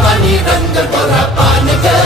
wanita terperapanikan